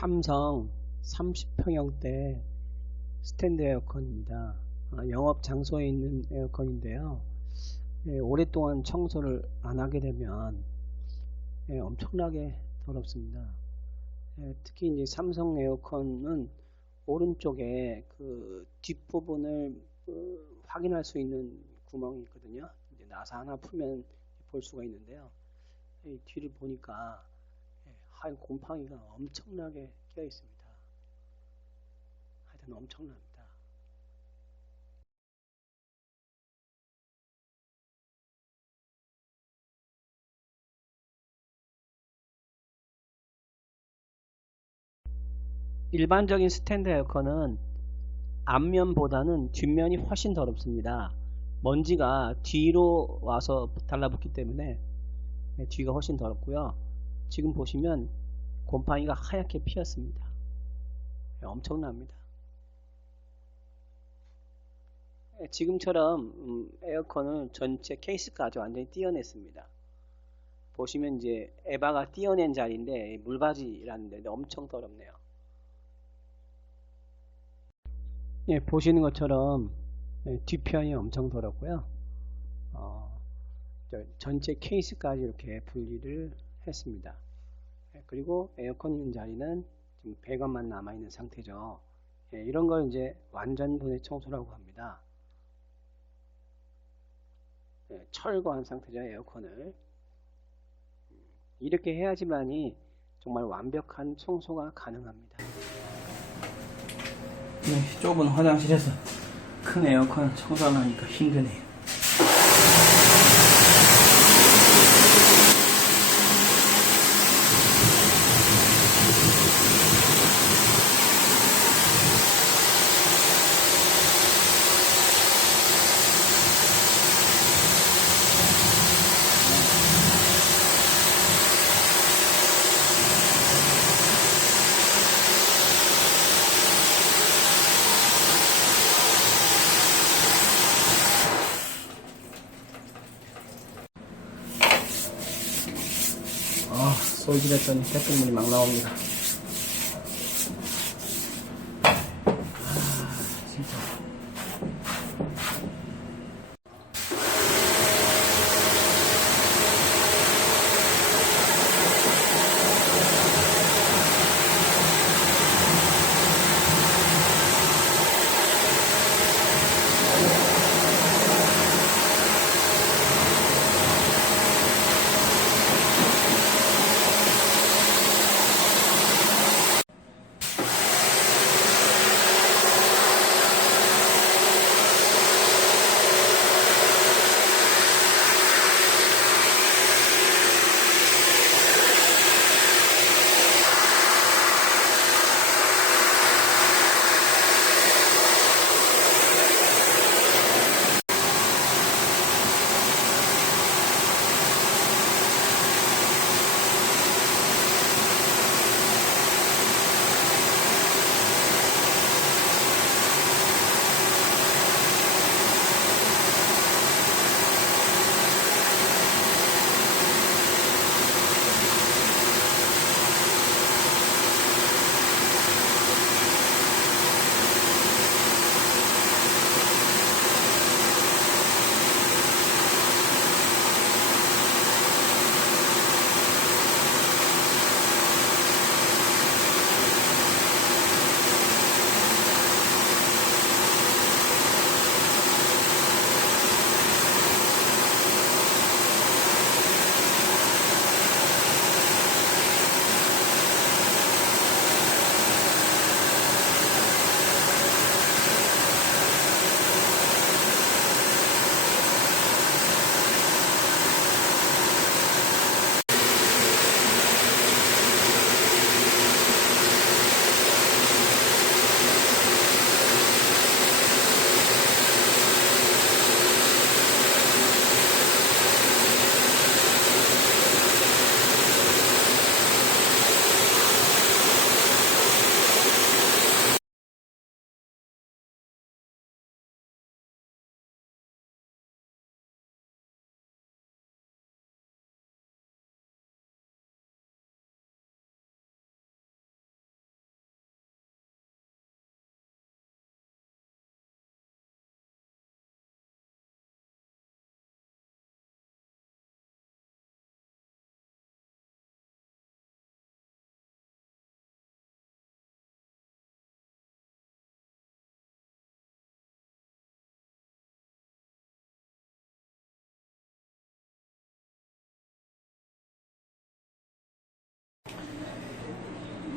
삼성 30평형대 스탠드 에어컨입니다. 영업 장소에 있는 에어컨인데요. 오랫동안 청소를 안 하게 되면 엄청나게 더럽습니다. 특히 이제 삼성 에어컨은 오른쪽에 그 뒷부분을 확인할 수 있는 구멍이 있거든요. 이제 나사 하나 풀면 볼 수가 있는데요. 이 뒤를 보니까 하얀 곰팡이가 엄청나게 끼어 있습니다. 하여튼 엄청납니다. 일반적인 스탠드 에어컨은 앞면보다는 뒷면이 훨씬 더럽습니다. 먼지가 뒤로 와서 달라붙기 때문에 뒤가 훨씬 더럽고요. 지금 보시면 곰팡이가 하얗게 피었습니다. 엄청납니다. 지금처럼 에어컨을 전체 케이스까지 완전히 띄어냈습니다. 보시면 이제 에바가 띄어낸 자리인데 물바지라는 데 엄청 더럽네요. 보시는 것처럼 뒤편이 엄청 더럽고요. 전체 케이스까지 이렇게 분리를 했습니다. 그리고 에어컨 있는 자리는 지금 배관만 남아있는 상태죠. 이런 걸 이제 완전 분해 청소라고 합니다. 철거한 상태죠, 에어컨을. 이렇게 해야지만이 정말 완벽한 청소가 가능합니다. 좁은 화장실에서 큰 에어컨 청소하려니까 힘드네요. 솔질했더니 태풍물이 막 나옵니다. 진짜.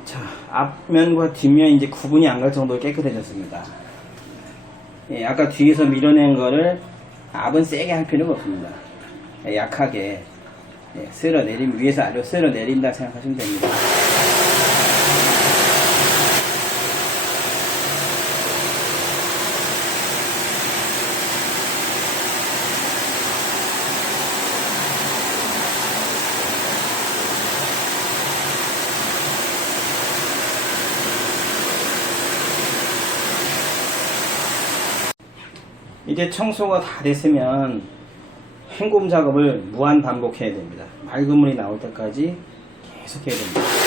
자, 앞면과 뒷면 이제 구분이 안 갈 정도로 깨끗해졌습니다. 예, 아까 뒤에서 밀어낸 거를 앞은 세게 할 필요가 없습니다. 예, 약하게 쓸어내림, 위에서 아래로 쓸어내린다 생각하시면 됩니다. 이제 청소가 다 됐으면 헹굼 작업을 무한 반복해야 됩니다. 맑은 물이 나올 때까지 계속 해야 됩니다.